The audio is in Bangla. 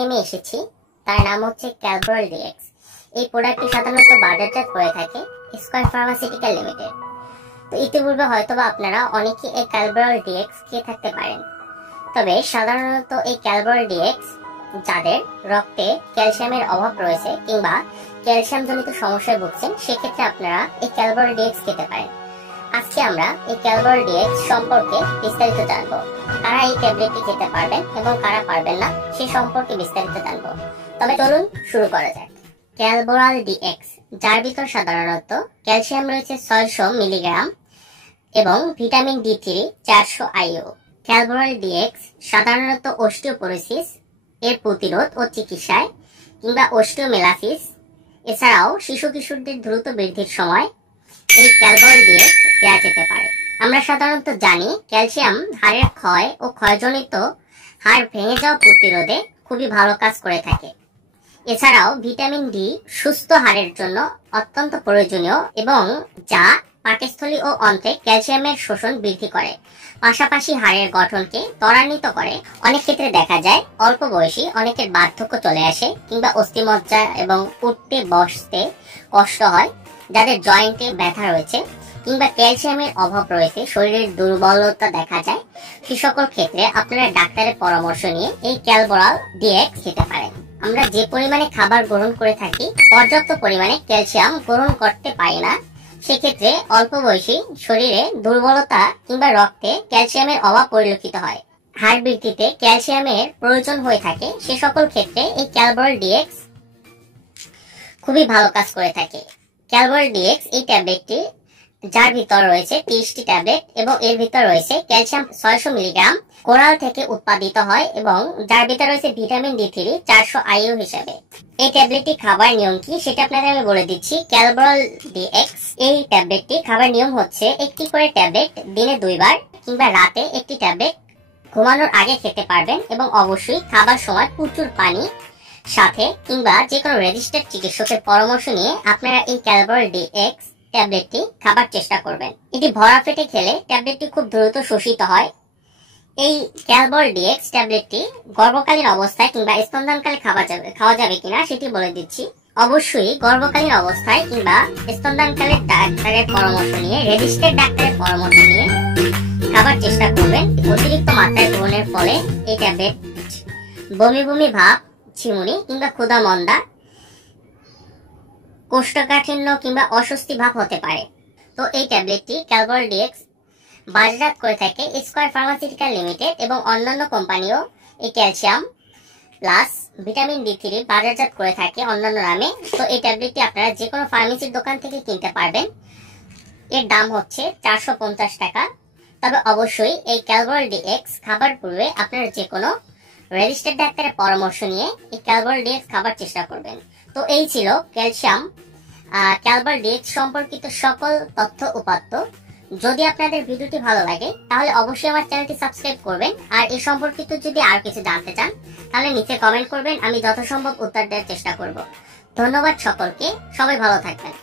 নেমে এসেছি, তার নাম হচ্ছে ক্যালবোরাল ডিএক্স। এই প্রোডাক্টটি সাধারণত বাজারজাত করে থাকে স্কয়ার ফার্মাসিউটিক্যাল লিমিটেড। তো ইতিপূর্বে হয়তোবা আপনারা অনেকে এই ক্যালবোরাল ডিএক্স খেয়ে থাকতে পারেন। তবে সাধারণত এই ক্যালবোরাল ডিএক্স যাদের রক্তে ক্যালসিয়ামের অভাব রয়েছে কিংবা ক্যালসিয়াম জনিত সমস্যায় ভুগছেন, সেক্ষেত্রে আপনারা এই ক্যালবোরাল ডিএক্স খেতে পারেন। আজকে আমরা এই ক্যালবোরাল ডিএক্স সম্পর্কে বিস্তারিত জানবো। কারা এই ট্যাবলেটটি খেতে পারবেন এবং কারা পারবেন না সে সম্পর্কে বিস্তারিত জানবো। তবে চলুন শুরু করা যাক। ক্যালবোরাল ডিএক্স, যার ভিতর সাধারণত ক্যালসিয়াম রয়েছে 600 মিলিগ্রাম এবং vitamin D3 400 IU। Calboral DX সাধারণত অস্টিওপোরোসিস এর প্রতিরোধ ও চিকিৎসায় কিংবা অস্টিওমেলাসিস এছাড়াও শিশু কিশোরদের দ্রুত বৃদ্ধির সময় এই ক্যালবোরাল ডিএক্স দেওয়া যেতে পারে। আমরা সাধারণত জানি ক্যালসিয়াম হাড়ের ক্ষয় ও ক্ষয়জনিত হাড় ভেঙে যাওয়া প্রতিরোধে খুবই ভালো কাজ করে থাকে। এছাড়াও ভিটামিন ডি সুস্থ হাড়ের জন্য অত্যন্ত প্রয়োজনীয় এবং যা পাকস্থলী ও অন্ত্রে ক্যালসিয়ামের শোষণ বৃদ্ধি করে, পাশাপাশি হাড়ের গঠনকে ত্বরান্বিত করে। অনেক ক্ষেত্রে দেখা যায় অল্প বয়সী অনেকের বার্ধক্য চলে আসে কিংবা অস্থিমজ্জা এবং উঠতে বসতে কষ্ট হয়, যাদের জয়েন্টে ব্যথা রয়েছে কিংবা ক্যালসিয়ামের অভাব রয়েছে, শরীরের দুর্বলতা দেখা যায়, সে সকল ক্ষেত্রে আপনারা ডাক্তারের পরামর্শ নিয়ে এই ক্যালবোরাল ডিএক্স খেতে পারেন। আমরা যে পরিমাণে খাবার গ্রহণ করে থাকি পর্যাপ্ত পরিমাণে ক্যালসিয়াম গ্রহণ করতে পারি না, সেক্ষেত্রে অল্প বয়সী শরীরে দুর্বলতা কিংবা রক্তে ক্যালসিয়ামের অভাব পরিলক্ষিত হয়, হাড় বৃদ্ধিতে ক্যালসিয়ামের প্রয়োজন হয়ে থাকে, সে সকল ক্ষেত্রে এই ক্যালবোরাল ডিএক্স খুবই ভালো কাজ করে থাকে। ক্যালবোরাল ডিএক্স এই ট্যাবলেটটি, যার ভিতর রয়েছে 30টি ট্যাবলেট এবং এর ভিতর রয়েছে ক্যালসিয়াম 600 মিলিগ্রাম, কোরাল থেকে উৎপাদিত হয় এবং যার ভিতর রয়েছে ভিটামিন D3 400 IU হিসাবে। এই ট্যাবলেটটি খাবার নিয়ম কি সেটা আপনাদের আমি বলে দিচ্ছি। ক্যালবোরাল ডিএক্স এই ট্যাবলেটটি খাবার নিয়ম হচ্ছে একটি করে ট্যাবলেট দিনে 2 বার কিংবা রাতে একটি ট্যাবলেট ঘুমানোর আগে খেতে পারবেন এবং অবশ্যই খাবার সময় প্রচুর পানি সাথে কিংবা যে কোনো রেজিস্টার্ড চিকিৎসকের পরামর্শ নিয়ে আপনারা এই ক্যালবোরাল ডিএক্স ট্যাবলেটটি খাবার চেষ্টা করবেন। এটি ভরা পেটে খেলে ট্যাবলেটটি খুব দ্রুত শোষিত হয়। এই ক্যালবোরাল ডিএক্স ট্যাবলেটটি গর্ভকালীন অবস্থায় কিংবা স্তনদানকালে খাওয়া যাবে কিনা সেটি বলে দিচ্ছি। অবশ্যই গর্ভকালীন অবস্থায় কিংবা স্তনদানকালে ডাক্তারের পরামর্শ নিয়ে, রেজিস্টার্ড ডাক্তারের পরামর্শ নিয়ে খাবার চেষ্টা করবেন। অতিরিক্ত মাত্রায় গ্রহণের ফলে এই ট্যাবলেট বমি বমি ভাব, ঝিমুনি কিংবা ক্ষুধা মন্দা, কোষ্ঠকাঠিন্য কিংবা অস্বস্তি ভাব হতে পারে। তো এই ট্যাবলেটটি ক্যালবোরাল ডিএক্স বাজারজাত করে থাকে স্কয়ার ফার্মাসিউটিক্যাল লিমিটেড এবং অন্যান্য কোম্পানিও এই ক্যালসিয়াম প্লাস ভিটামিন D3 বাজারজাত করে থাকে অন্যান্য নামে। তো এই ট্যাবলেটটি আপনারা যে কোনো ফার্মেসির দোকান থেকে কিনতে পারবেন। এর দাম হচ্ছে 450 টাকা। তবে অবশ্যই এই ক্যালবোরাল ডিএক্স খাবার পূর্বে আপনারা যে কোনো রেজিস্টার্ড ডাক্তারের পরামর্শ নিয়ে এই ক্যালবোরাল ডিএক্স খাবার চেষ্টা করবেন। তো এই ছিল ক্যালবোরাল ডিএক্স সম্পর্কিত সকল তথ্য উপাত্ত। যদি আপনাদের ভিডিওটি ভালো লাগে তাহলে অবশ্যই আমার চ্যানেলটি সাবস্ক্রাইব করবেন, আর এই সম্পর্কিত যদি আর কিছু জানতে চান তাহলে নিচে কমেন্ট করবেন, আমি যথাসম্ভব উত্তর দেওয়ার চেষ্টা করব। ধন্যবাদ সকলকে, সবাই ভালো থাকবেন।